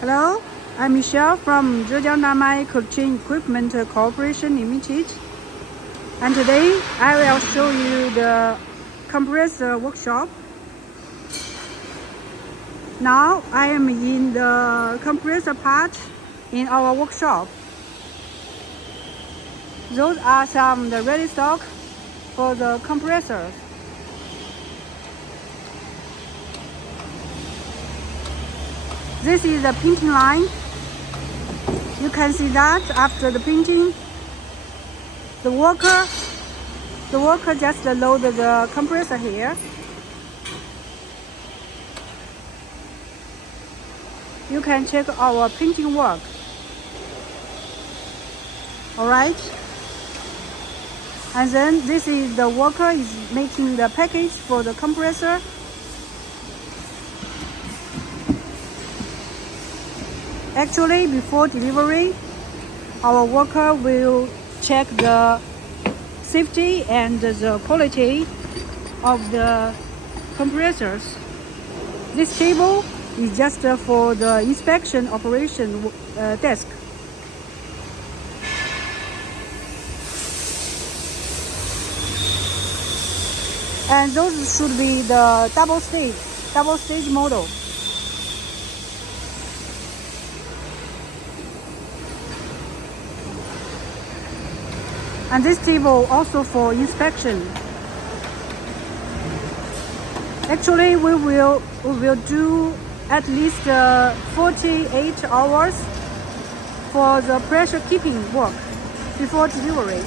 Hello, I'm Michelle from Zhejiang Damai Cold Chain Equipment Corporation Limited. And today I will show you the compressor workshop. Now I am in the compressor part in our workshop. Those are some the ready stock for the compressors. This is the painting line. You can see that after the painting, the worker just loaded the compressor here. You can check our painting work. Alright. And then this is the worker is making the package for the compressor. Actually, before delivery, our worker will check the safety and the quality of the compressors. This table is just for the inspection operation desk. And those should be the double stage model. And this table also for inspection. Actually, we will do at least 48 hours for the pressure keeping work before delivery.